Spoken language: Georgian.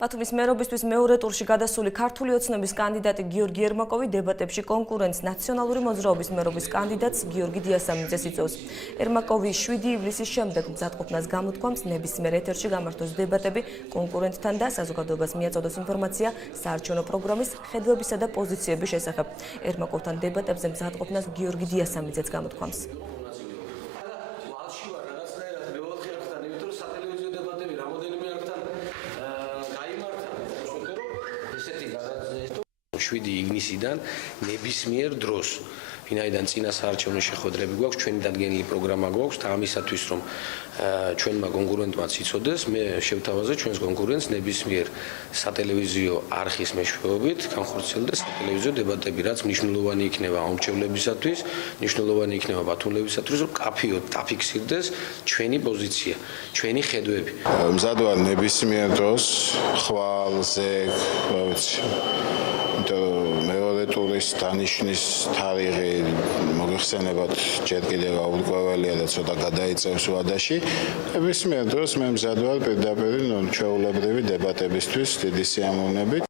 ბათუმის მერობისთვის მეორე ტურში გადასული ქართული ოცნების კანდიდატი გიორგი ერმაკოვი დებატებში კონკურენტს ნაციონალური მოძრაობის მერობის კანდიდატს გიორგი დიასამიძეს იწვევს. ერმაკოვი 7 ივლისის შემდეგ მზადყოფნას გამოთქვამს ნებისმიერ ეთერში გამართოს დებატები კონკურენტთან და საზოგადოებას მიაწოდოს ინფორმაცია საარჩევნო პროგრამის ხედვებისა და პოზიციების შესახებ. ერმაკოვთან დებატებზე მზადყოფნას გიორგი დიასამიძეც გამოთქვამს. ივნისიდან ნებისმიერ დროს ვინაიდან წინა საარჩევნო შეხვედრები გვაქვს, ჩვენი დადგენილი პროგრამა გვაქვს და ამისათვის რომ ჩვენმა კონკურენტმა იცოდეს, მე შევთავაზე ჩვენს კონკურენტს ნებისმიერ სატელევიზიო არხის მეშვეობით განხორციელდეს სატელევიზიო დებატები, რაც მნიშვნელოვანი იქნება ამრჩევლებისათვის, მნიშვნელოვანი იქნება ბათუმელებისათვის, რომ კაფეოდ დაფიქსირდეს ჩვენი პოზიცია, ჩვენი ხედვები. მზადვარ ნებისმიერ დროს ხვალზე, მეორე ტურის დანიშნის თარიღი მოგეხსენებათ ჯერ კიდევ გაურკვეველია და ცოტა გადაიწევს ვადაში. ნებისმიერ დროს მე მზად ვარ პირდაპირ ჩვეულებრივი დებატებისთვის დიდი სიამოვნებით.